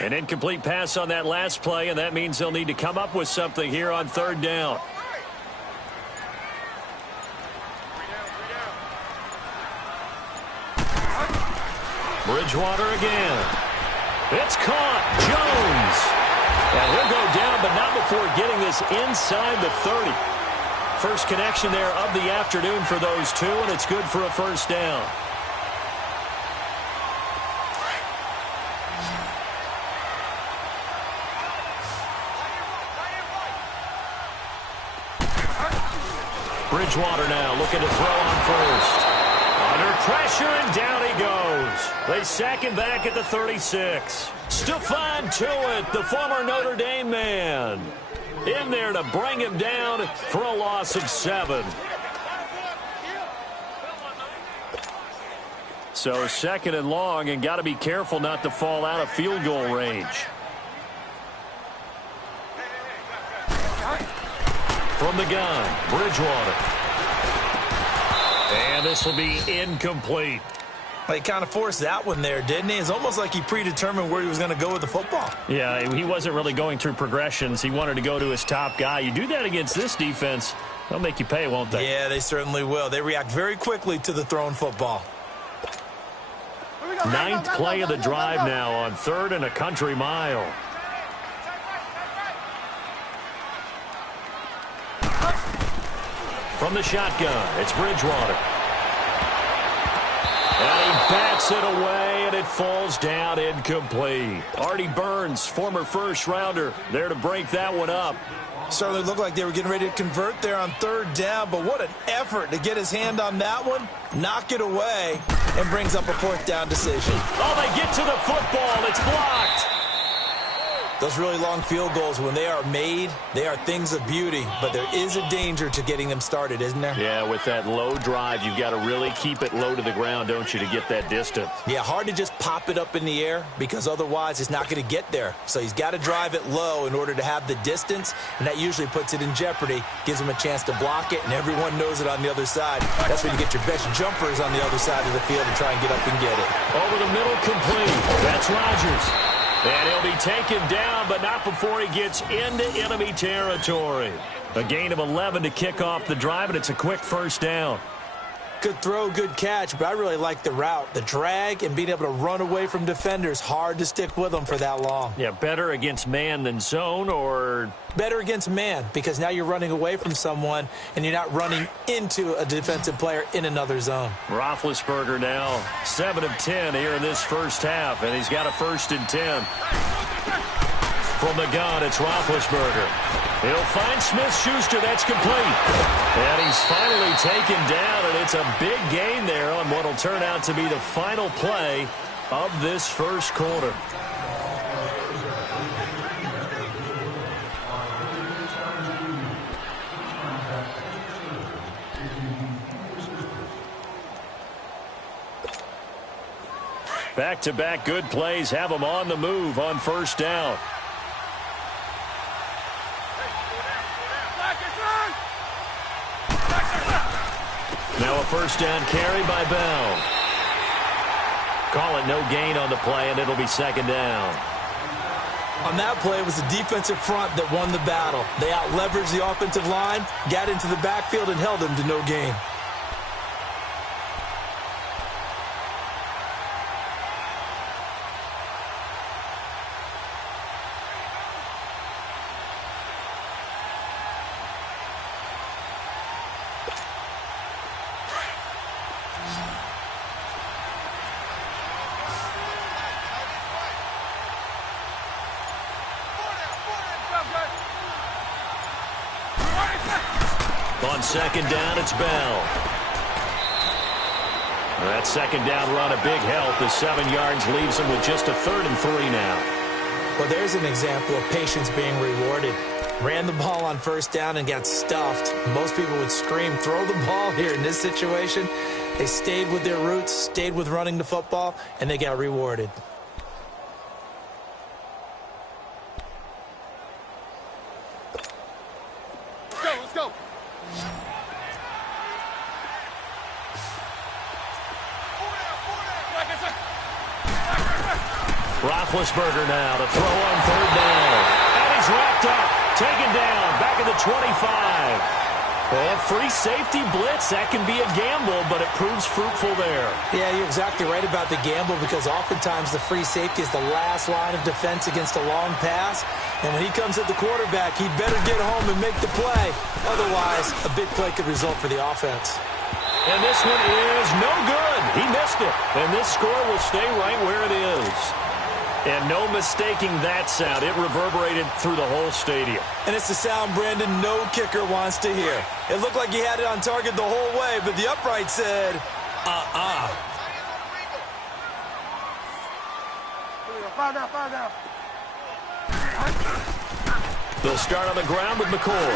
An incomplete pass on that last play, and that means they'll need to come up with something here on third down. Bridgewater again. It's caught. Jones. And he'll go down, but not before getting this inside the 30. First connection there of the afternoon for those two, and it's good for a first down. Bridgewater now looking to throw on first. Under pressure, and down he goes. They sack him back at the 36. Stephon Tuitt, the former Notre Dame man, in there to bring him down for a loss of 7. So second and long, and got to be careful not to fall out of field goal range. From the gun, Bridgewater. And this will be incomplete. Well, he kind of forced that one there, didn't he? It's almost like he predetermined where he was going to go with the football. Yeah, he wasn't really going through progressions. He wanted to go to his top guy. You do that against this defense, they'll make you pay, won't they? Yeah, they certainly will. They react very quickly to the thrown football. Ninth play of the drive now on third and a country mile. From the shotgun, it's Bridgewater. And he bats it away, and it falls down incomplete. Artie Burns, former first-rounder, there to break that one up. Certainly looked like they were getting ready to convert there on third down, but what an effort to get his hand on that one, knock it away, and brings up a fourth down decision. Oh, they get to the football. It's blocked. Those really long field goals, when they are made, they are things of beauty, but there is a danger to getting them started, isn't there? Yeah, with that low drive, you've got to really keep it low to the ground, don't you, to get that distance? Yeah, hard to just pop it up in the air because otherwise it's not going to get there. So he's got to drive it low in order to have the distance, and that usually puts it in jeopardy, gives him a chance to block it, and everyone knows it on the other side. That's when you get your best jumpers on the other side of the field and try and get up and get it. Over the middle, complete. That's Rodgers. And he'll be taken down, but not before he gets into enemy territory. A gain of 11 to kick off the drive, and it's a quick first down. Good throw, good catch, but I really like the route. The drag and being able to run away from defenders, hard to stick with them for that long. Yeah, better against man than zone, or? Better against man, because now you're running away from someone and you're not running into a defensive player in another zone. Roethlisberger now 7 of 10 here in this first half, and he's got a 1st and 10. From the gun, it's Roethlisberger. He'll find Smith-Schuster. That's complete. And he's finally taken down, and it's a big gain there on what will turn out to be the final play of this first quarter. Back-to-back good plays have them on the move on first down. Now a first down carry by Bell. Call it no gain on the play, and it'll be second down. On that play, it was the defensive front that won the battle. They out-leveraged the offensive line, got into the backfield, and held them to no gain. On second down, it's Bell. That second down run, a big help. The 7 yards leaves him with just a 3rd and 3 now. Well, there's an example of patience being rewarded. Ran the ball on first down and got stuffed. Most people would scream, throw the ball here. In this situation, they stayed with their roots, stayed with running the football, and they got rewarded. Let's go. Roethlisberger now to throw on third down. And he's wrapped up, taken down, back at the 25. Well, free safety blitz, that can be a gamble, but it proves fruitful there. Yeah, you're exactly right about the gamble because oftentimes the free safety is the last line of defense against a long pass. And when he comes at the quarterback, he'd better get home and make the play. Otherwise, a big play could result for the offense. And this one is no good. He missed it. And this score will stay right where it is. And no mistaking that sound. It reverberated through the whole stadium. And it's the sound, Brandon, no kicker wants to hear. It looked like he had it on target the whole way, but the upright said, They'll start on the ground with McCoy.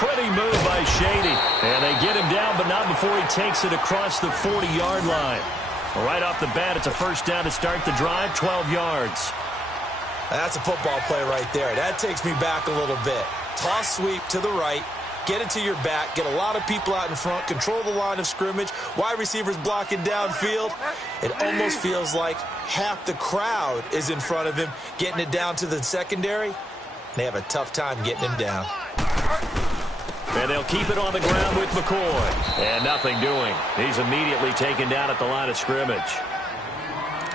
Pretty move by Shady. And they get him down, but not before he takes it across the 40-yard line. Right off the bat, it's a first down to start the drive, 12 yards. That's a football play right there. That takes me back a little bit. Toss sweep to the right, get it to your back, get a lot of people out in front, control the line of scrimmage, wide receivers blocking downfield. It almost feels like half the crowd is in front of him, getting it down to the secondary. They have a tough time getting him down. And they'll keep it on the ground with McCoy. And nothing doing. He's immediately taken down at the line of scrimmage.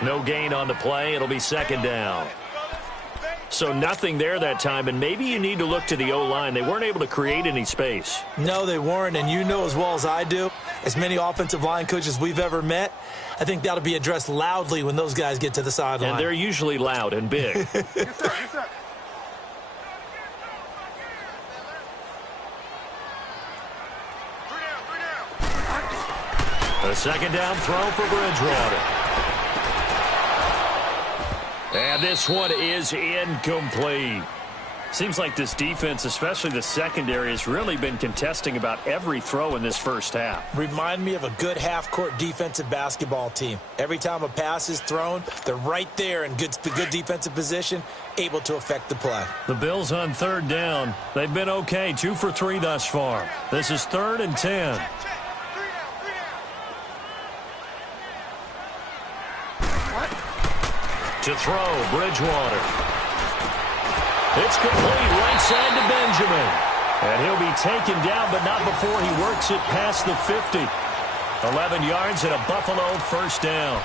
No gain on the play. It'll be second down. So nothing there that time, and maybe you need to look to the O-line. They weren't able to create any space. No, they weren't, and you know as well as I do, as many offensive line coaches we've ever met, I think that'll be addressed loudly when those guys get to the sideline. And they're usually loud and big. Yes, sir. Yes, sir. A second down throw for Bridgewater. And this one is incomplete. Seems like this defense, especially the secondary, has really been contesting about every throw in this first half. Remind me of a good half-court defensive basketball team. Every time a pass is thrown, they're right there in good defensive position, able to affect the play. The Bills on third down. They've been okay, 2 for 3 thus far. This is 3rd and 10. To throw, Bridgewater. It's complete, right side to Benjamin. And he'll be taken down, but not before he works it past the 50. 11 yards and a Buffalo first down.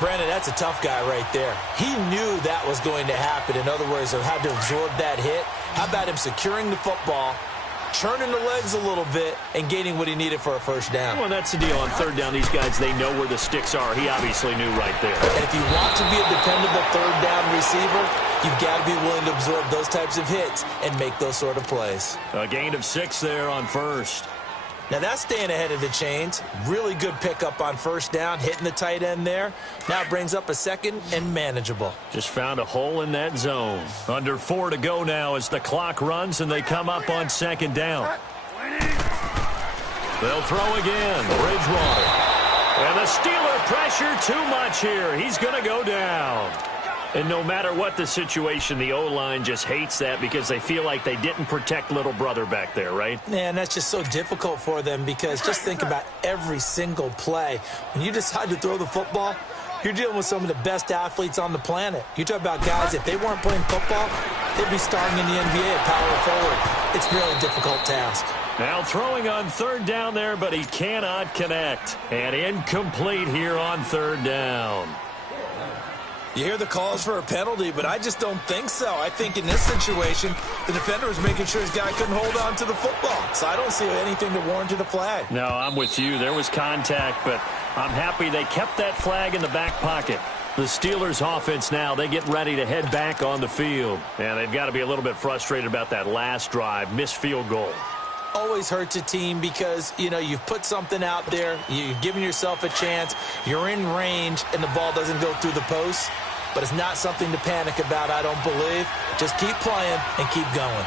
Brandon, that's a tough guy right there. He knew that was going to happen. In other words, he had to absorb that hit. How about him securing the football, turning the legs a little bit, and gaining what he needed for a first down? Well, that's the deal. On third down, these guys, they know where the sticks are. He obviously knew right there. And if you want to be a dependable third down receiver, you've got to be willing to absorb those types of hits and make those sort of plays. A gain of 6 there on first. Now that's staying ahead of the chains. Really good pickup on first down, hitting the tight end there. Now it brings up a second and manageable. Just found a hole in that zone. Under 4 to go now as the clock runs and they come up on second down. They'll throw again. Bridgewater. And the Steeler pressure too much here. He's going to go down. And no matter what the situation, the O-line just hates that because they feel like they didn't protect little brother back there, right? Man, that's just so difficult for them because just think about every single play. When you decide to throw the football, you're dealing with some of the best athletes on the planet. You talk about guys, if they weren't playing football, they'd be starting in the NBA at power forward. It's a really difficult task. Now throwing on third down there, but he cannot connect. And incomplete here on third down. You hear the calls for a penalty, but I just don't think so. I think in this situation, the defender was making sure his guy couldn't hold on to the football. So I don't see anything to warrant a flag. No, I'm with you. There was contact, but I'm happy they kept that flag in the back pocket. The Steelers offense now, they get ready to head back on the field. And they've got to be a little bit frustrated about that last drive, missed field goal. Always hurts a team because, you know, you've put something out there, you've given yourself a chance, you're in range, and the ball doesn't go through the post. But it's not something to panic about, I don't believe. Just keep playing and keep going.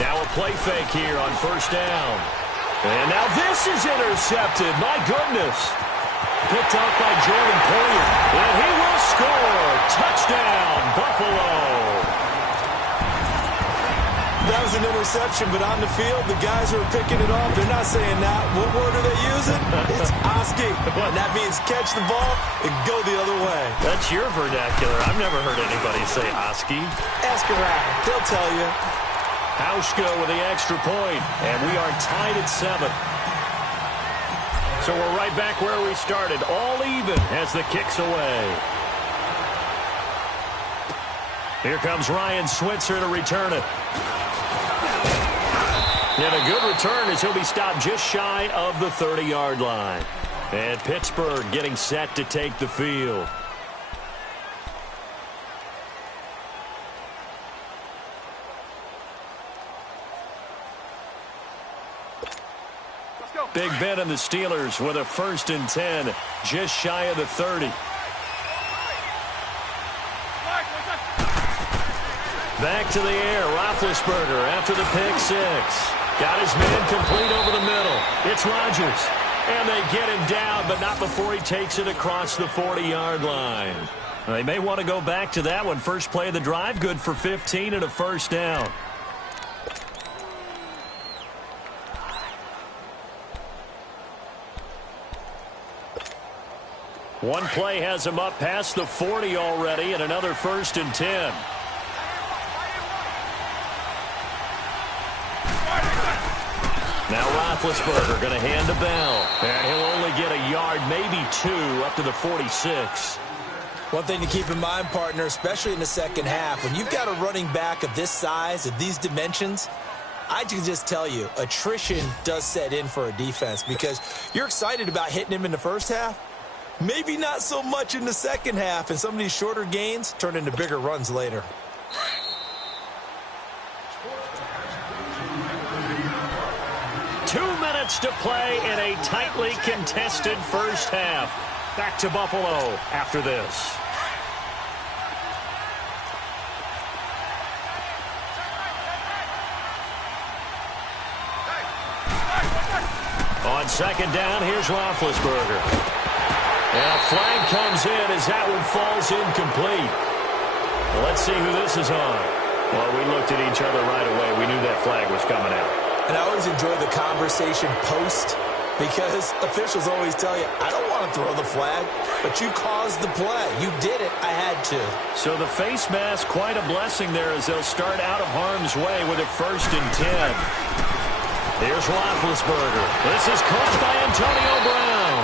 Now a play fake here on first down. And now this is intercepted. My goodness. Picked up by Jordan Poyer. And he will score. Touchdown, Buffalo. That was an interception, but on the field, the guys who are picking it off, they're not saying that. What word are they using? It's Oski. And that means catch the ball and go the other way. That's your vernacular. I've never heard anybody say Oski. Ask around. They'll tell you. Hauschka with the extra point, and we are tied at 7. So we're right back where we started, all even as the kick's away. Here comes Ryan Switzer to return it. And a good return as he'll be stopped just shy of the 30-yard line. And Pittsburgh getting set to take the field. Big Ben and the Steelers with a 1st and 10, just shy of the 30. Back to the air, Roethlisberger after the pick 6. Got his man complete over the middle. It's Rodgers. And they get him down, but not before he takes it across the 40-yard line. They may want to go back to that one. First play of the drive, good for 15 and a 1st down. One play has him up past the 40 already, and another 1st and 10. Now Roethlisberger going to hand to Bell. And he'll only get a yard, maybe 2, up to the 46. One thing to keep in mind, partner, especially in the second half, when you've got a running back of this size, of these dimensions, I can just tell you, attrition does set in for a defense because you're excited about hitting him in the first half. Maybe not so much in the second half, and some of these shorter gains turn into bigger runs later. To play in a tightly contested first half. Back to Buffalo after this. On 2nd down, here's Roethlisberger. And a flag comes in as that one falls incomplete. Well, let's see who this is on. Well, we looked at each other right away. We knew that flag was coming out. And I always enjoy the conversation post because officials always tell you, I don't want to throw the flag, but you caused the play. You did it. I had to. So the face mask, quite a blessing there as they'll start out of harm's way with a 1st and 10. Here's Roethlisberger. This is caught by Antonio Brown.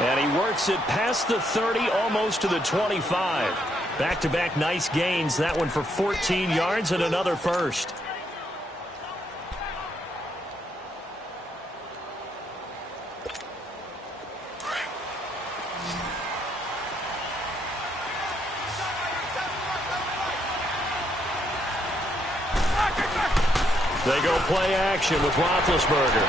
And he works it past the 30, almost to the 25. Back-to-back nice gains. That one for 14 yards and another 1st. They go play action with Roethlisberger.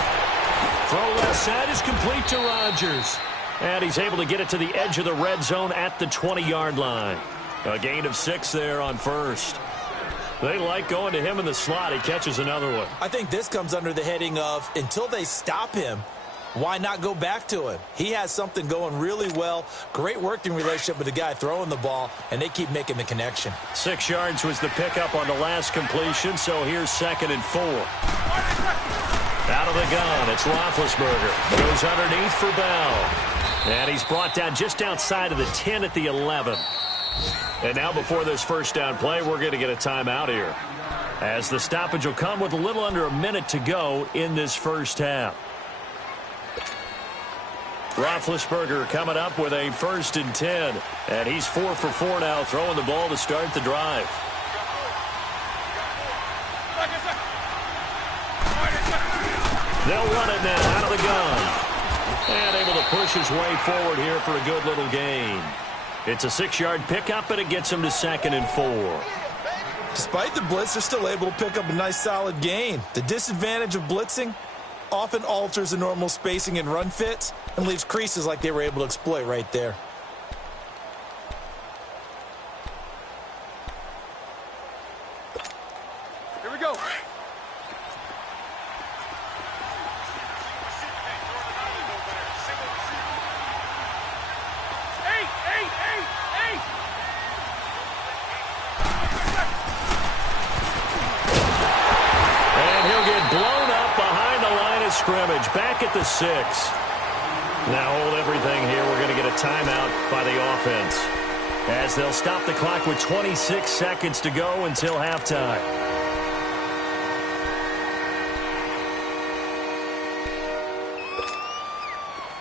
Throw left side is complete to Rodgers. And he's able to get it to the edge of the red zone at the 20-yard line. A gain of 6 there on 1st. They like going to him in the slot. He catches another one. I think this comes under the heading of until they stop him, why not go back to him? He has something going really well. Great working relationship with the guy throwing the ball, and they keep making the connection. 6 yards was the pickup on the last completion, so here's 2nd and 4. Out of the gun, it's Roethlisberger. Goes underneath for Bell. And he's brought down just outside of the 10 at the 11. And now before this 1st down play, we're going to get a timeout here, as the stoppage will come with a little under a minute to go in this first half. Roethlisberger coming up with a 1st and 10. And he's 4 for 4 now, throwing the ball to start the drive. They'll run it now out of the gun. And able to push his way forward here for a good little gain. It's a 6-yard pickup, and it gets him to 2nd and 4. Despite the blitz, they're still able to pick up a nice solid gain. The disadvantage of blitzing often alters the normal spacing and run fits and leaves creases like they were able to exploit right there. Here we go. scrimmage, back at the 6. Now hold everything here. We're going to get a timeout by the offense, as they'll stop the clock with 26 seconds to go until halftime.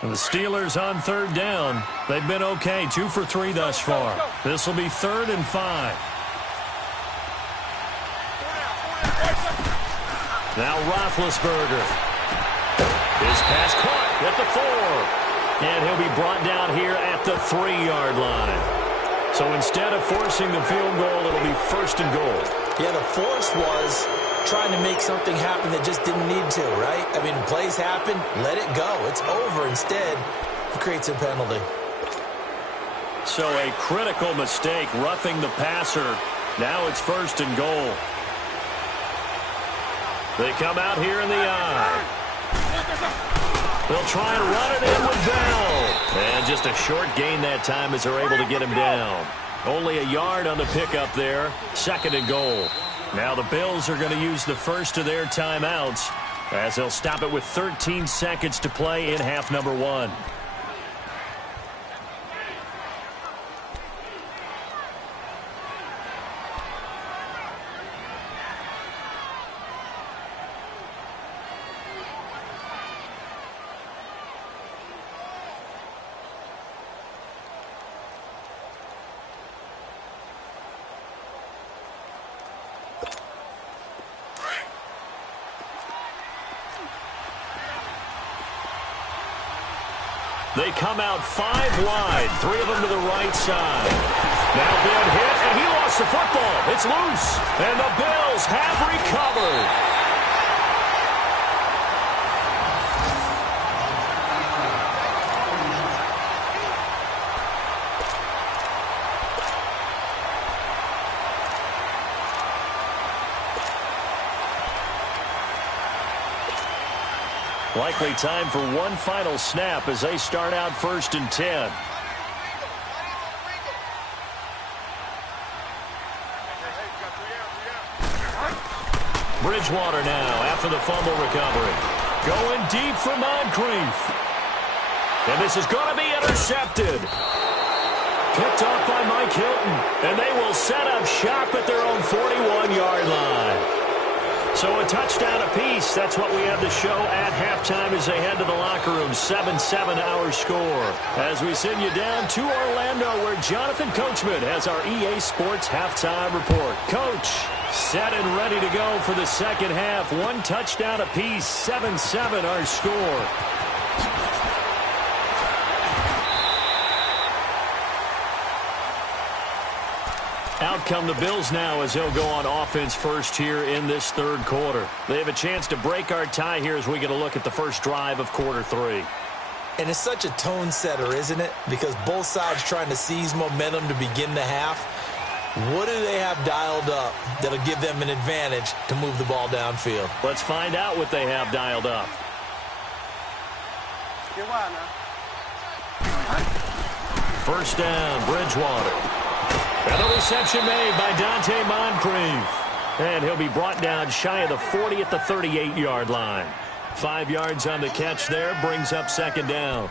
And the Steelers on third down. They've been okay, 2 for 3 thus far. This will be 3rd and 5. Now Roethlisberger. His pass caught at the 4. And he'll be brought down here at the 3-yard line. So instead of forcing the field goal, it'll be 1st and goal. Yeah, the force was trying to make something happen that just didn't need to, right? I mean, plays happen, let it go. It's over. Instead, he creates a penalty. So a critical mistake, roughing the passer. Now it's 1st and goal. They come out here in the eye. They'll try and run it in with Bell. And just a short gain that time as they're able to get him down. Only a yard on the pickup there. 2nd and goal. Now the Bills are going to use the first of their timeouts, as they'll stop it with 13 seconds to play in half number 1. They come out 5 wide, 3 of them to the right side. Now big hit, and he lost the football. It's loose, and the Bills have recovered. Likely time for one final snap as they start out 1st and 10. Bridgewater now after the fumble recovery. Going deep for Moncrief. And this is going to be intercepted. Picked off by Mike Hilton. And they will set up shop at their own 41-yard line. So a touchdown apiece. That's what we have to show at halftime as they head to the locker room. 7-7 our score. As we send you down to Orlando, where Jonathan Coachman has our EA Sports halftime report. Coach, set and ready to go for the second half. 1 touchdown apiece. 7-7 our score. Out come the Bills now as they'll go on offense first here in this 3rd quarter. They have a chance to break our tie here as we get a look at the first drive of quarter 3. And it's such a tone setter, isn't it? Because both sides trying to seize momentum to begin the half. What do they have dialed up that'll give them an advantage to move the ball downfield? Let's find out what they have dialed up. First down, Bridgewater. And the reception made by Dante Moncrief. And he'll be brought down shy of the 40 at the 38-yard line. 5 yards on the catch there, brings up 2nd down.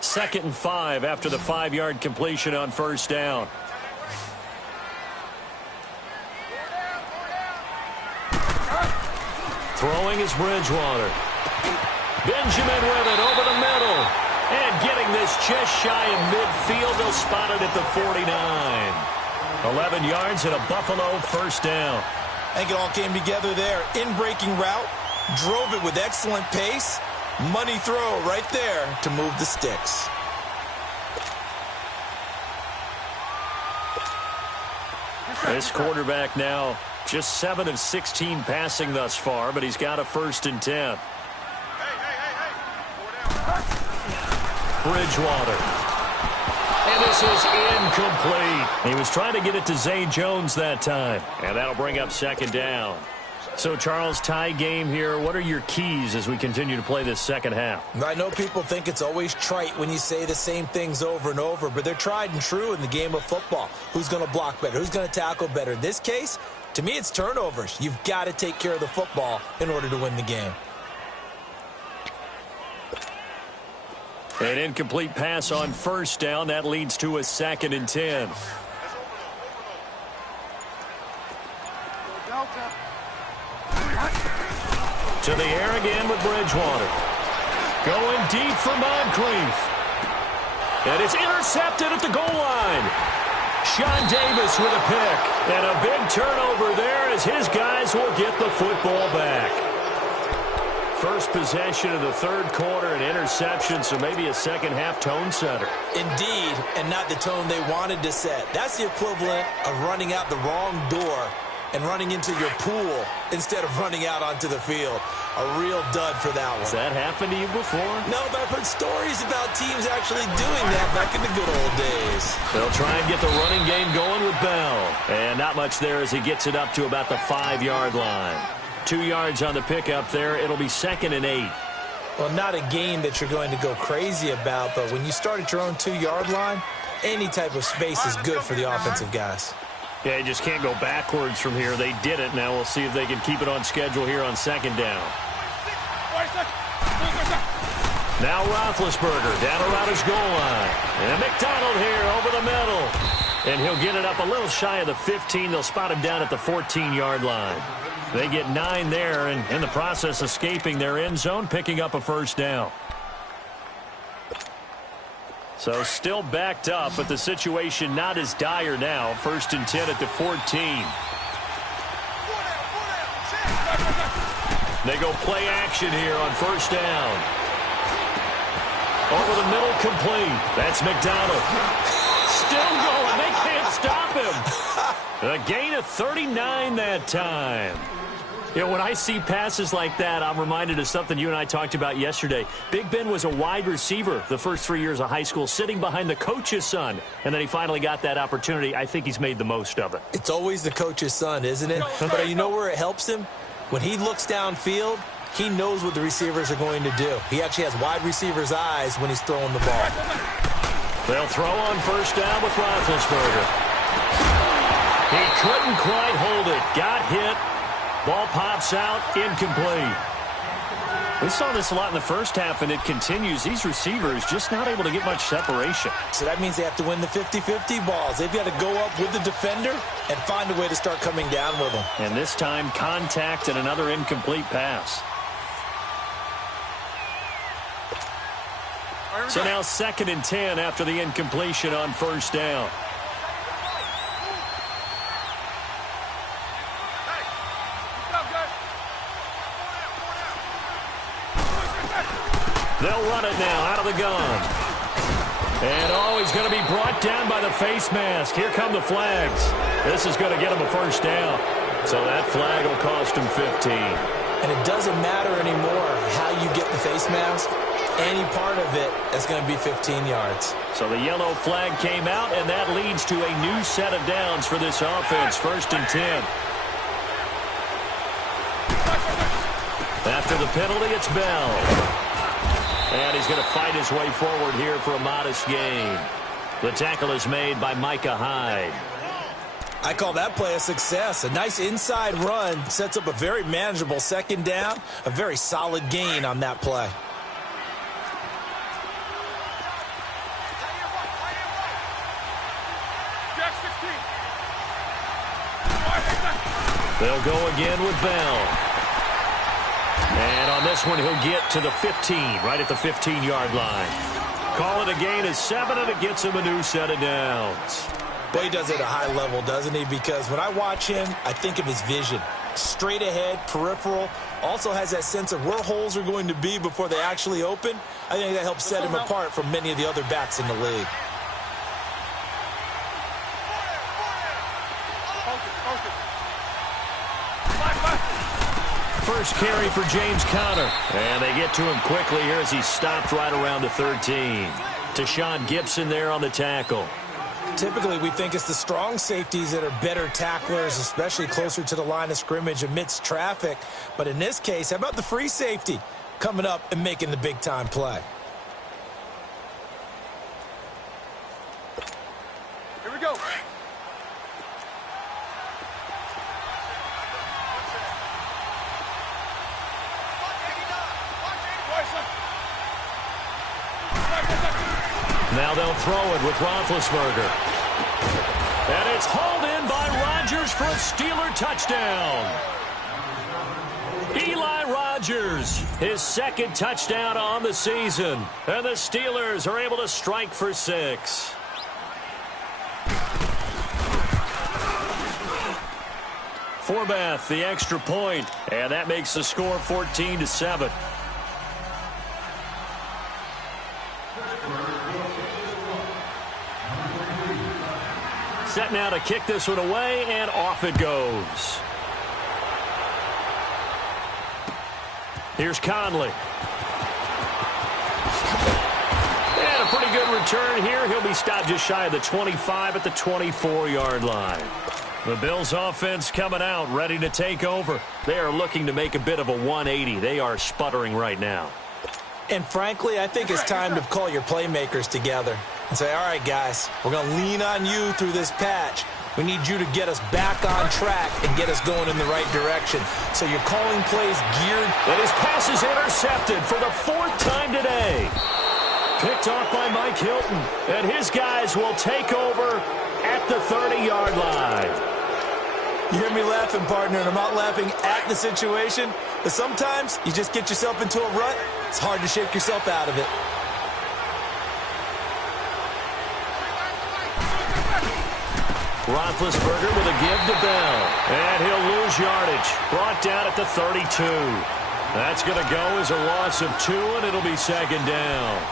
Second and 5 after the 5-yard completion on first down. Throwing is Bridgewater. Benjamin with it over the middle. And getting this just shy of midfield. They'll spot it at the 49. 11 yards and a Buffalo first down. I think it all came together there. In-breaking route. Drove it with excellent pace. Money throw right there to move the sticks. This quarterback now just 7 of 16 passing thus far, but he's got a 1st and 10. Bridgewater. And this is incomplete. He was trying to get it to Zay Jones that time. And that'll bring up 2nd down. So, Charles, tie game here. What are your keys as we continue to play this second half? I know people think it's always trite when you say the same things over and over, but they're tried and true in the game of football. Who's going to block better? Who's going to tackle better? In this case, to me, it's turnovers. You've got to take care of the football in order to win the game. An incomplete pass on first down. That leads to a 2nd and 10. To the air again with Bridgewater. Going deep for Moncrief. And it's intercepted at the goal line. Sean Davis with a pick. And a big turnover there as his guys will get the football back. First possession of the third quarter, an interception, so maybe a second-half tone setter. Indeed, and not the tone they wanted to set. That's the equivalent of running out the wrong door and running into your pool instead of running out onto the field. A real dud for that one. Has that happened to you before? No, but I've heard stories about teams actually doing that back in the good old days. They'll try and get the running game going with Bell. And not much there as he gets it up to about the 5-yard line. 2 yards on the pickup there. It'll be 2nd and 8. Well, not a game that you're going to go crazy about, but when you start at your own 2-yard line, any type of space is good for the offensive guys. Yeah, you just can't go backwards from here. They did it. Now we'll see if they can keep it on schedule here on 2nd down. Now Roethlisberger down around his goal line. And McDonald here over the middle. And he'll get it up a little shy of the 15. They'll spot him down at the 14-yard line. They get 9 there, and in the process escaping their end zone, picking up a first down. So still backed up, but the situation not as dire now. 1st and 10 at the 14. They go play action here on first down. Over the middle, complete. That's McDonald. Still going. They can't stop him. A gain of 39 that time. You know, when I see passes like that, I'm reminded of something you and I talked about yesterday. Big Ben was a wide receiver the first 3 years of high school, sitting behind the coach's son, and then he finally got that opportunity. I think he's made the most of it. It's always the coach's son, isn't it? But you know where it helps him? When he looks downfield, he knows what the receivers are going to do. He actually has wide receivers' eyes when he's throwing the ball. They'll throw on first down with Roethlisberger. He couldn't quite hold it. Got hit. Ball pops out, incomplete. We saw this a lot in the first half, and it continues. These receivers just not able to get much separation. So that means they have to win the 50-50 balls. They've got to go up with the defender and find a way to start coming down with them. And this time, contact and another incomplete pass. So now 2nd and 10 after the incompletion on first down. They'll run it now out of the gun. And he's going to be brought down by the face mask. Here come the flags. This is going to get him a first down. So that flag will cost him 15. And it doesn't matter anymore how you get the face mask. Any part of it is going to be 15 yards. So the yellow flag came out, and that leads to a new set of downs for this offense. 1st and 10. After the penalty, it's Bell. And he's going to fight his way forward here for a modest gain. The tackle is made by Micah Hyde. I call that play a success. A nice inside run sets up a very manageable 2nd down. A very solid gain on that play. They'll go again with Bell. And on this one, he'll get to the 15, right at the 15-yard line. Call it a gain of 7, and it gets him a new set of downs. Well, he does it at a high level, doesn't he? Because when I watch him, I think of his vision. Straight ahead, peripheral, also has that sense of where holes are going to be before they actually open. I think that helps set him apart from many of the other backs in the league. First carry for James Conner. And they get to him quickly here as he stopped right around the 13. Tashawn Gibson there on the tackle. Typically, we think it's the strong safeties that are better tacklers, especially closer to the line of scrimmage amidst traffic. But in this case, how about the free safety coming up and making the big-time play? Here we go. Now they'll throw it with Roethlisberger. And it's hauled in by Rodgers for a Steeler touchdown. Eli Rodgers, his second touchdown on the season. And the Steelers are able to strike for 6. Forbath, the extra point, and that makes the score 14-7. Set now to kick this one away, and off it goes. Here's Conley. And a pretty good return here. He'll be stopped just shy of the 25 at the 24-yard line. The Bills offense coming out, ready to take over. They are looking to make a bit of a 180. They are sputtering right now. And frankly, I think it's time to call your playmakers together and say, all right, guys, we're going to lean on you through this patch. We need you to get us back on track and get us going in the right direction. So you're calling plays geared. And his pass is intercepted for the 4th time today. Picked off by Mike Hilton. And his guys will take over at the 30-yard line. You hear me laughing, partner, and I'm not laughing at the situation. But sometimes you just get yourself into a rut. It's hard to shake yourself out of it. Roethlisberger with a give to Bell. And he'll lose yardage. Brought down at the 32. That's going to go as a loss of 2, and it'll be 2nd down.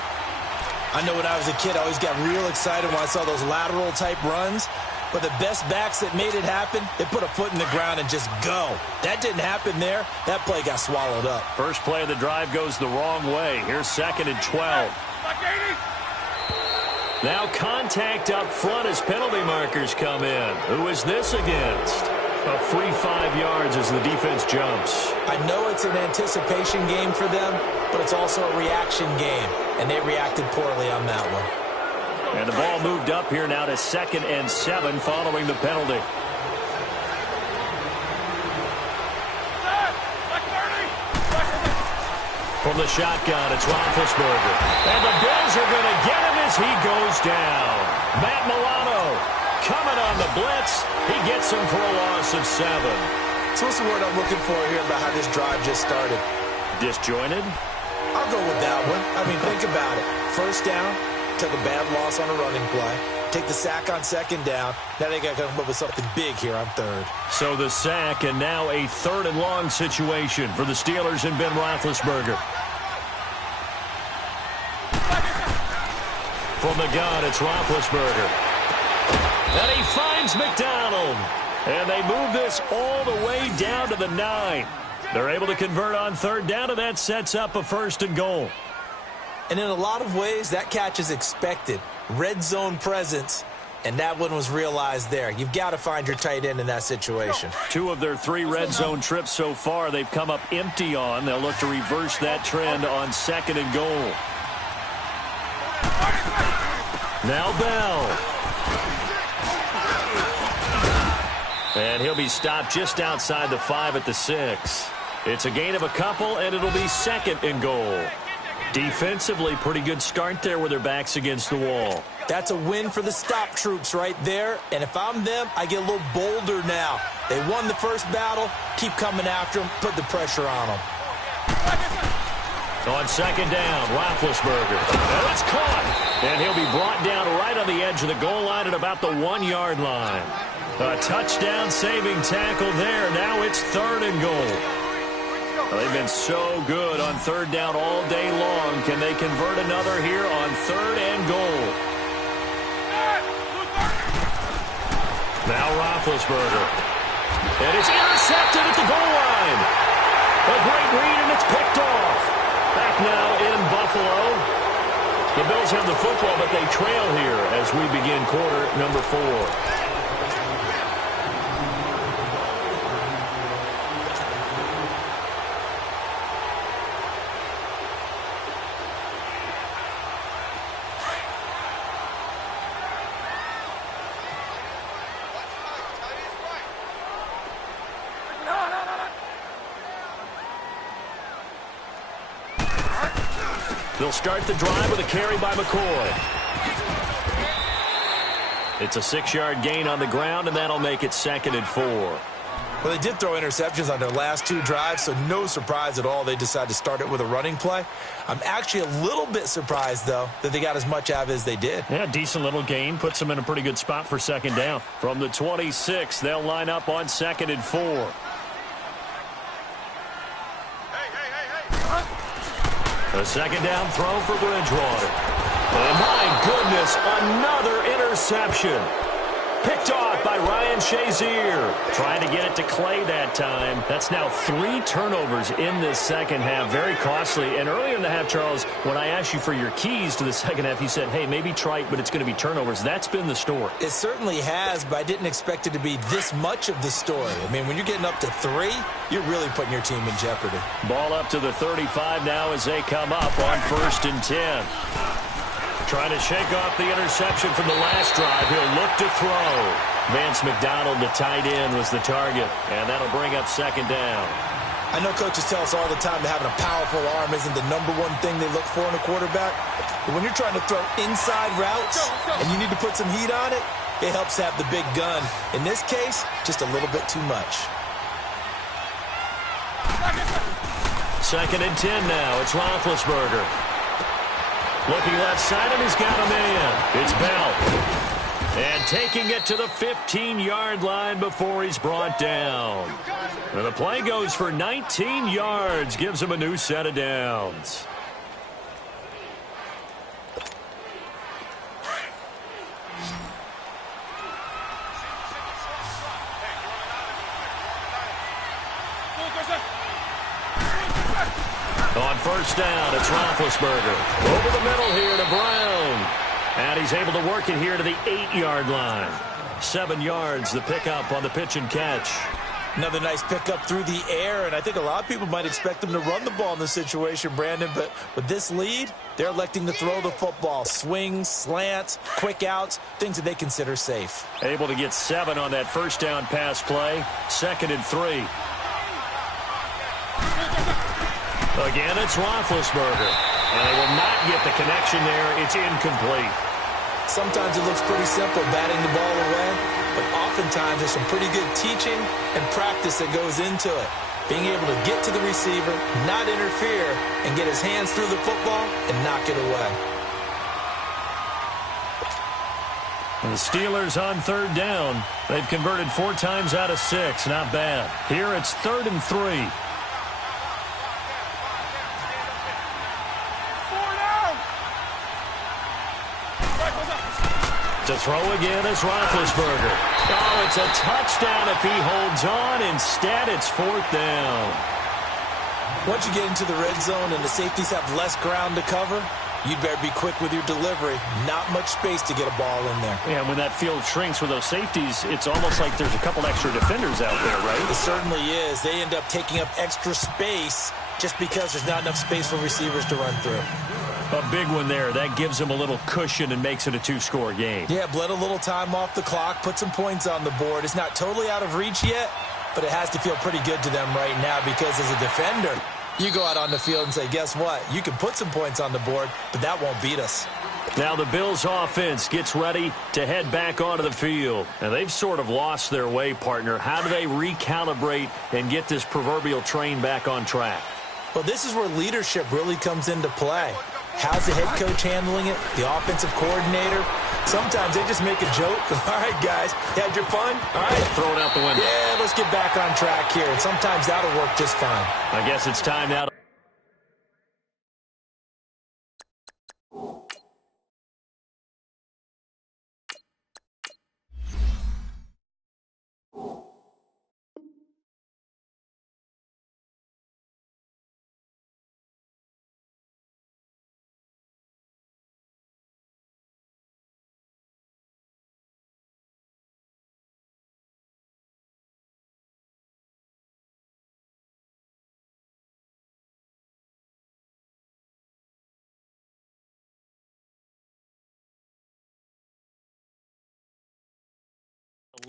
I know when I was a kid, I always got real excited when I saw those lateral-type runs. But the best backs that made it happen, they put a foot in the ground and just go. That didn't happen there. That play got swallowed up. First play of the drive goes the wrong way. Here's 2nd and 12. Now contact up front as penalty markers come in. Who is this against? A free 5 yards as the defense jumps. I know it's an anticipation game for them, but it's also a reaction game, and they reacted poorly on that one. And the ball moved up here now to 2nd and 7 following the penalty. From the shotgun, it's Roethlisberger. And the Bills are going to get him as he goes down. Matt Milano coming on the blitz. He gets him for a loss of 7. So what's the word I'm looking for here about how this drive just started? Disjointed? I'll go with that one. I mean, think about it. First down, took a bad loss on a running play. Take the sack on 2nd down. Now they got to come up with something big here on 3rd. So the sack, and now a 3rd and long situation for the Steelers and Ben Roethlisberger. From the gun, it's Roethlisberger. And he finds McDonald. And they move this all the way down to the 9. They're able to convert on 3rd down, and that sets up a 1st and goal. And in a lot of ways, that catch is expected. Red zone presence, and that one was realized there. You've got to find your tight end in that situation. 2 of their 3 red zone trips so far, they've come up empty on. They'll look to reverse that trend on 2nd and goal. Now Bell. And he'll be stopped just outside the 5 at the 6. It's a gain of a couple, and it'll be 2nd and goal. Defensively, pretty good start there with their backs against the wall. That's a win for the stop troops right there. And if I'm them, I get a little bolder now. They won the first battle. Keep coming after them. Put the pressure on them. On 2nd down, Roethlisberger. And it's caught. And he'll be brought down right on the edge of the goal line at about the 1-yard line. A touchdown-saving tackle there. Now it's 3rd and goal. Well, they've been so good on 3rd down all day long. Can they convert another here on 3rd and goal? Now Roethlisberger. And it's intercepted at the goal line. A great read, and it's picked off. Back now in Buffalo. The Bills have the football, but they trail here as we begin quarter number 4. They'll start the drive with a carry by McCoy. It's a 6-yard gain on the ground, and that'll make it 2nd and 4. Well, they did throw interceptions on their last 2 drives, so no surprise at all they decided to start it with a running play. I'm actually a little bit surprised, though, that they got as much out of it as they did. Yeah, decent little gain. Puts them in a pretty good spot for 2nd down. From the 26, they'll line up on 2nd and 4. A 2nd down throw for Bridgewater. And my goodness, another interception. Picked off by Ryan Shazier. Trying to get it to Clay that time. That's now 3 turnovers in this second half. Very costly. And earlier in the half, Charles, when I asked you for your keys to the second half, you said, hey, maybe trite, but it's going to be turnovers. That's been the story. It certainly has, but I didn't expect it to be this much of the story. I mean, when you're getting up to 3, you're really putting your team in jeopardy. Ball up to the 35 now as they come up on 1st and 10. Trying to shake off the interception from the last drive. He'll look to throw. Vance McDonald, the tight end, was the target, and that'll bring up 2nd down. I know coaches tell us all the time that having a powerful arm isn't the #1 thing they look for in a quarterback. But when you're trying to throw inside routes and you need to put some heat on it, it helps have the big gun. In this case, just a little bit too much. 2nd and 10 now. It's Roethlisberger. Looking left side, and he's got a man. It's Bell. And taking it to the 15-yard line before he's brought down. And the play goes for 19 yards. Gives him a new set of downs. On 1st down, it's Roethlisberger. Over the middle here to Brown. And he's able to work it here to the 8-yard line. 7 yards, the pickup on the pitch and catch. Another nice pickup through the air, and I think a lot of people might expect them to run the ball in this situation, Brandon, but with this lead, they're electing to throw the football. Swings, slants, quick outs, things that they consider safe. Able to get 7 on that 1st down pass play. 2nd and 3. Again, it's Roethlisberger. And they will not get the connection there. It's incomplete. Sometimes it looks pretty simple, batting the ball away, but oftentimes there's some pretty good teaching and practice that goes into it. Being able to get to the receiver, not interfere, and get his hands through the football and knock it away. And the Steelers on 3rd down. They've converted 4 times out of 6. Not bad. Here it's 3rd and 3. To throw again is Roethlisberger. Oh, it's a touchdown if he holds on. Instead, it's 4th down. Once you get into the red zone and the safeties have less ground to cover, you'd better be quick with your delivery. Not much space to get a ball in there. Yeah, when that field shrinks with those safeties, it's almost like there's a couple extra defenders out there, right? It certainly is. They end up taking up extra space just because there's not enough space for receivers to run through. A big one there. That gives them a little cushion and makes it a 2-score game. Yeah, bled a little time off the clock, put some points on the board. It's not totally out of reach yet, but it has to feel pretty good to them right now because as a defender, you go out on the field and say, guess what? You can put some points on the board, but that won't beat us. Now the Bills offense gets ready to head back onto the field. And they've sort of lost their way, partner. How do they recalibrate and get this proverbial train back on track? Well, this is where leadership really comes into play. How's the head coach handling it? The offensive coordinator? Sometimes they just make a joke. All right, guys, you had your fun? All right. Throw it out the window. Yeah, let's get back on track here. And sometimes that'll work just fine. I guess it's time now to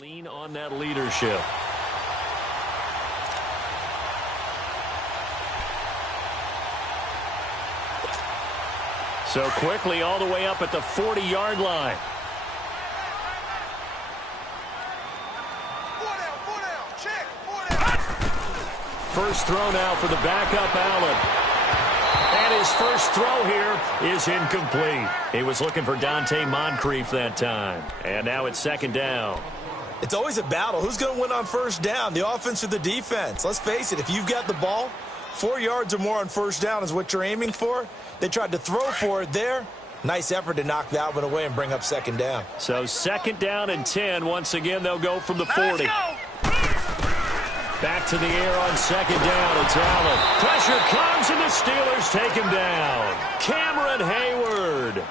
Lean on that leadership. So quickly all the way up at the 40-yard line. First throw now for the backup Allen. And his first throw here is incomplete. He was looking for Dante Moncrief that time. And now it's second down. It's always a battle. Who's going to win on first down, the offense or the defense? Let's face it, if you've got the ball, 4 yards or more on first down is what you're aiming for. They tried to throw for it there. Nice effort to knock that one away and bring up second down. So second down and 10. Once again, they'll go from the 40. Back to the air on second down. It's Allen. Pressure comes, and the Steelers take him down. Cameron Hayward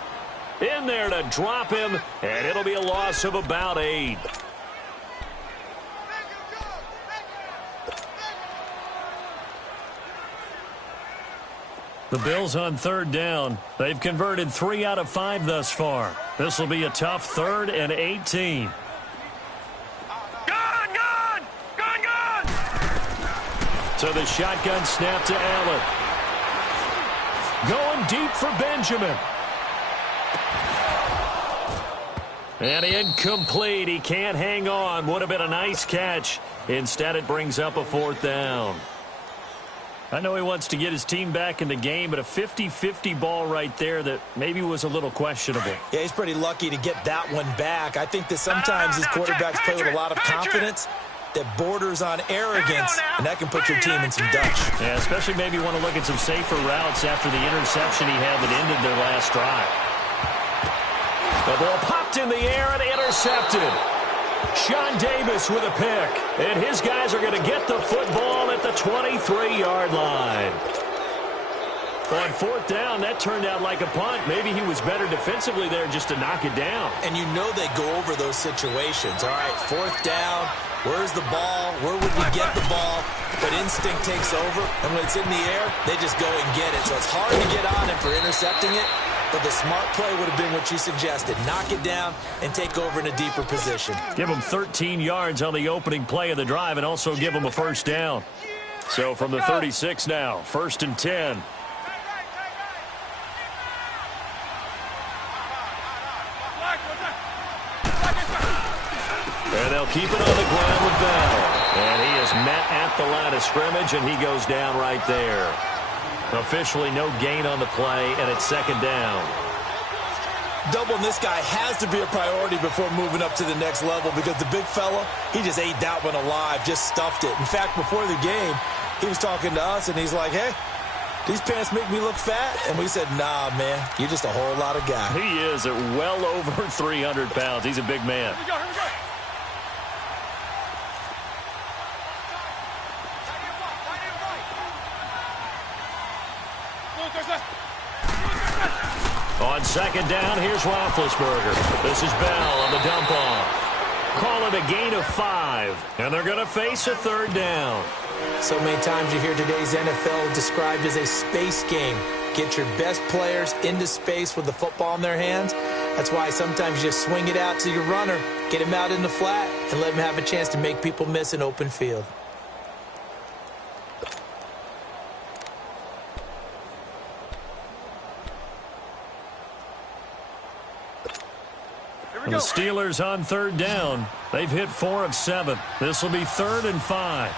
in there to drop him, and it'll be a loss of about 8. The Bills on third down. They've converted 3 out of 5 thus far. This will be a tough 3rd and 18. So the shotgun snap to Allen. Going deep for Benjamin. And incomplete. He can't hang on. Would have been a nice catch. Instead, it brings up a 4th down. I know he wants to get his team back in the game, but a 50-50 ball right there that maybe was a little questionable. Yeah, he's pretty lucky to get that one back. I think that sometimes his quarterbacks play with a lot of confidence that borders on arrogance, and that can put your team in some dutch. Yeah, especially maybe want to look at some safer routes after the interception he had that ended their last drive. The ball popped in the air and intercepted. Sean Davis with a pick, and his guys are going to get the football at the 23-yard line. On 4th down, that turned out like a punt. Maybe he was better defensively there just to knock it down. And you know they go over those situations. All right, 4th down. Where's the ball? Where would we get the ball? But instinct takes over, and when it's in the air, they just go and get it. So it's hard to get on him for intercepting it, but the smart play would have been what you suggested. Knock it down and take over in a deeper position. Give him 13 yards on the opening play of the drive and also give him a first down. So from the 36 now, 1st and 10. And they'll keep it on the ground with Bell. And he is met at the line of scrimmage, and he goes down right there. Officially no gain on the play, and it's second down. Doubling this guy has to be a priority before moving up to the next level because the big fella, he just ate that one alive, just stuffed it. In fact, before the game, he was talking to us, and he's like, hey, these pants make me look fat? And we said, nah, man, you're just a whole lot of guy. He is at well over 300 pounds. He's a big man. Here we go. On second down, here's Roethlisberger. This is Bell on the dump off. Call it a gain of 5, and they're going to face a 3rd down. So many times you hear today's NFL described as a space game. Get your best players into space with the football in their hands. That's why sometimes you just swing it out to your runner, get him out in the flat, and let him have a chance to make people miss an open field. The Steelers on 3rd down. They've hit 4 of 7. This will be 3rd and 5.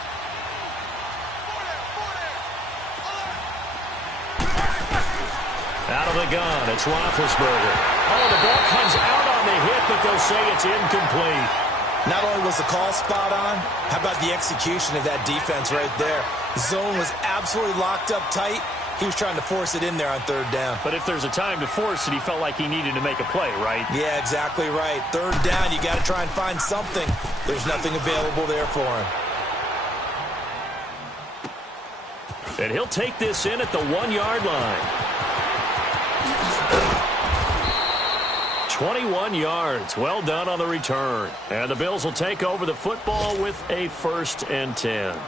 Out of the gun, it's Roethlisberger. Oh, the ball comes out on the hit, but they'll say it's incomplete. Not only was the call spot on, how about the execution of that defense right there? The zone was absolutely locked up tight. He was trying to force it in there on 3rd down. But if there's a time to force it, he felt like he needed to make a play, right? Yeah, exactly right. 3rd down, you got to try and find something. There's nothing available there for him. And he'll take this in at the 1-yard line. 21 yards. Well done on the return. And the Bills will take over the football with a 1st and 10.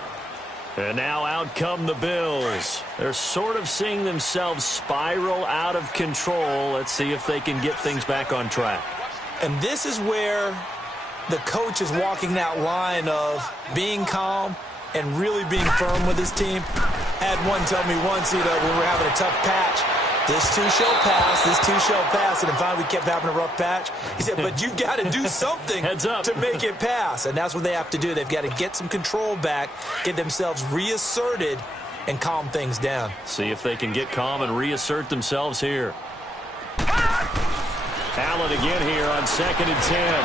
And now out come the Bills. They're sort of seeing themselves spiral out of control. Let's see if they can get things back on track. And this is where the coach is walking that line of being calm and really being firm with his team. I had one tell me once, when we were having a tough patch, this too shall pass, this too shall pass, and finally we kept having a rough patch. He said, but you've got to do something to make it pass, and that's what they have to do. They've got to get some control back, get themselves reasserted, and calm things down. See if they can get calm and reassert themselves here. Allen again here on 2nd and 10.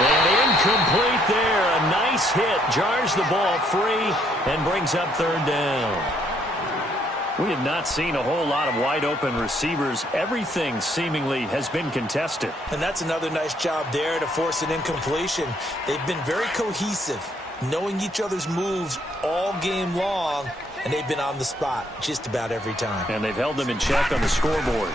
And incomplete there. A nice hit. Jars the ball free and brings up 3rd down. We have not seen a whole lot of wide-open receivers. Everything seemingly has been contested. And that's another nice job there to force an incompletion. They've been very cohesive, knowing each other's moves all game long, and they've been on the spot just about every time. And they've held them in check on the scoreboard.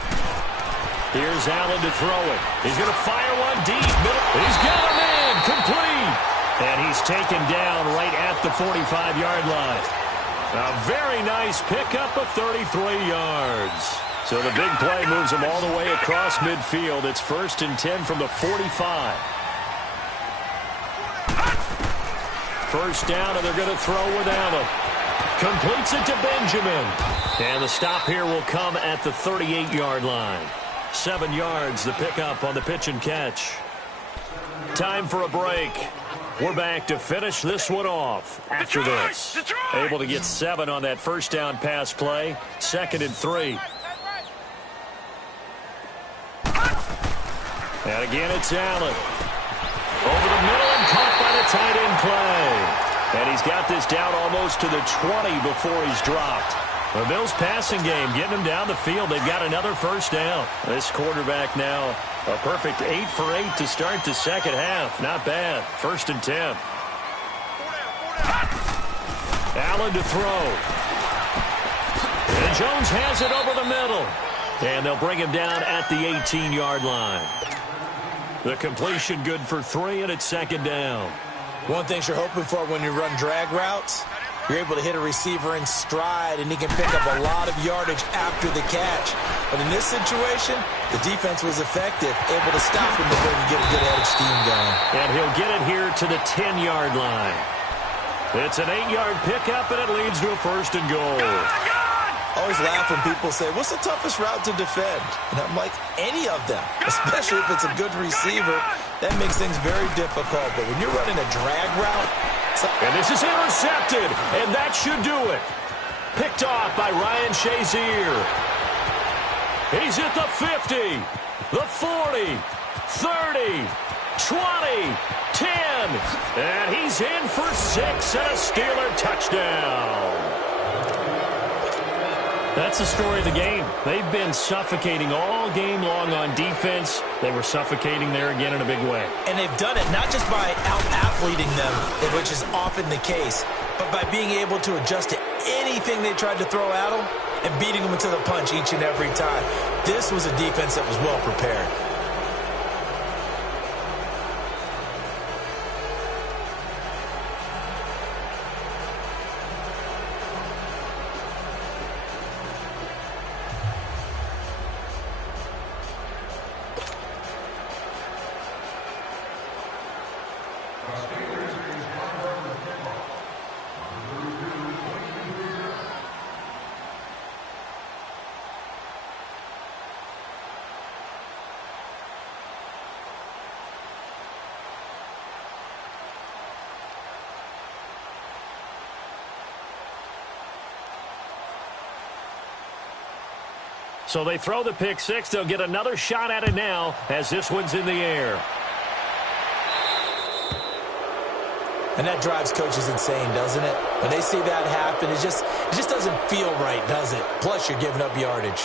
Here's Allen to throw it. He's going to fire one deep. He's got a man. Complete. And he's taken down right at the 45-yard line. A very nice pickup of 33 yards. So the big play moves him all the way across midfield. It's 1st and 10 from the 45. First down, and they're going to throw with Allen. Completes it to Benjamin. And the stop here will come at the 38-yard line. 7 yards, the pickup on the pitch and catch. Time for a break. We're back to finish this one off after this. Able to get 7 on that first down pass play. 2nd and 3. And again, it's Allen. Over the middle and caught by the tight end play. And he's got this down almost to the 20 before he's dropped. The Bills passing game getting them down the field. They've got another first down. This quarterback now a perfect 8 for 8 to start the second half. Not bad. 1st and 10. Allen to throw. And Jones has it over the middle. And they'll bring him down at the 18-yard line. The completion good for 3, and it's 2nd down. One thing you're hoping for when you run drag routes, you're able to hit a receiver in stride, and he can pick up a lot of yardage after the catch. But in this situation, the defense was effective, able to stop him before he could get a good head of steam going. And he'll get it here to the 10-yard line. It's an 8-yard pickup, and it leads to a 1st and goal. I always laugh when people say, what's the toughest route to defend? And I'm like, any of them, especially if it's a good receiver. That makes things very difficult. But when you're running a drag route, and this is intercepted, and that should do it. Picked off by Ryan Shazier. He's at the 50, the 40, 30, 20, 10, and he's in for 6 and a Steeler touchdown. That's the story of the game. They've been suffocating all game long on defense. They were suffocating there again in a big way. And they've done it not just by out-athleting them, which is often the case, but by being able to adjust to anything they tried to throw at them and beating them to the punch each and every time. This was a defense that was well prepared. So they throw the pick six. They'll get another shot at it now as this one's in the air. And that drives coaches insane, doesn't it? When they see that happen, it just doesn't feel right, does it? Plus, you're giving up yardage.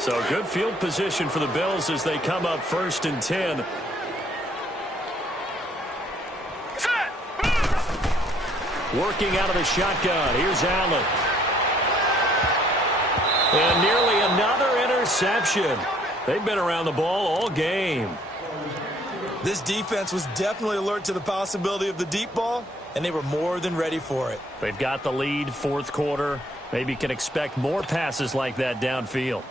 So good field position for the Bills as they come up 1st and 10. Working out of the shotgun. Here's Allen. And nearly another interception. They've been around the ball all game. This defense was definitely alert to the possibility of the deep ball, and they were more than ready for it. They've got the lead, 4th quarter. Maybe can expect more passes like that downfield.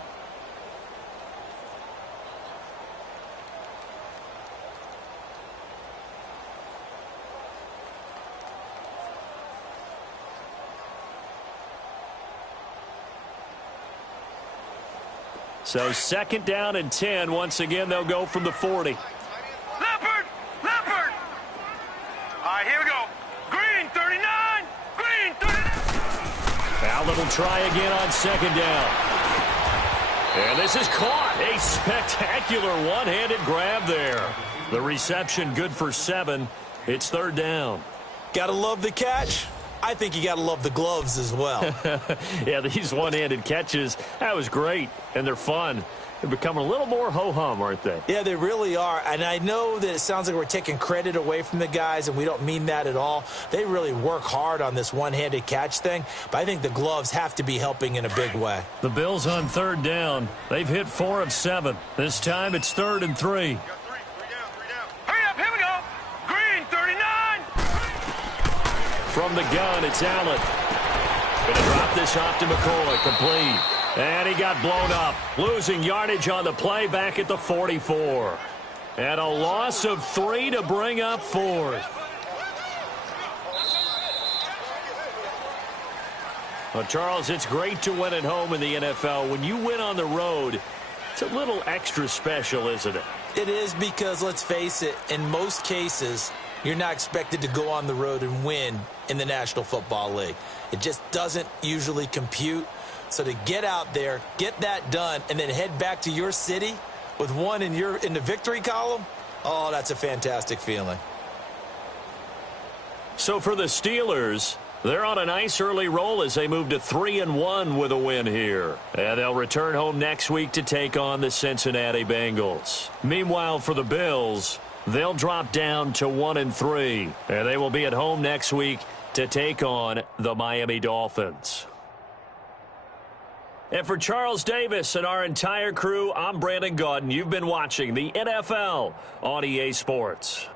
So 2nd down and 10. Once again, they'll go from the 40. Leopard! Leopard! All right, here we go. Green 39! Green 39! Allen will try again on 2nd down. And this is caught. A spectacular one-handed grab there. The reception good for 7. It's 3rd down. Gotta love the catch. I think you gotta love the gloves as well. Yeah, these one-handed catches, that was great, and they're fun. They're becoming a little more ho-hum, aren't they? Yeah, they really are. And I know that it sounds like we're taking credit away from the guys, and we don't mean that at all. They really work hard on this one-handed catch thing, but I think the gloves have to be helping in a big way. The Bills on 3rd down. They've hit 4 of 7. This time it's 3rd and 3. Hurry up, here we go. Green 39! From the gun, it's Allen. Going to drop this off to McCoy, complete. And he got blown up, losing yardage on the play back at the 44. And a loss of 3 to bring up 4th. Well, Charles, it's great to win at home in the NFL. When you win on the road, it's a little extra special, isn't it? It is because, let's face it, in most cases, you're not expected to go on the road and win in the National Football League. It just doesn't usually compute. So to get out there, get that done, and then head back to your city with one in the victory column, oh, that's a fantastic feeling. So for the Steelers, they're on a nice early roll as they move to 3-1 with a win here. And they'll return home next week to take on the Cincinnati Bengals. Meanwhile, for the Bills, they'll drop down to 1-3. And they will be at home next week to take on the Miami Dolphins. And for Charles Davis and our entire crew, I'm Brandon Gaudin. You've been watching the NFL on EA Sports.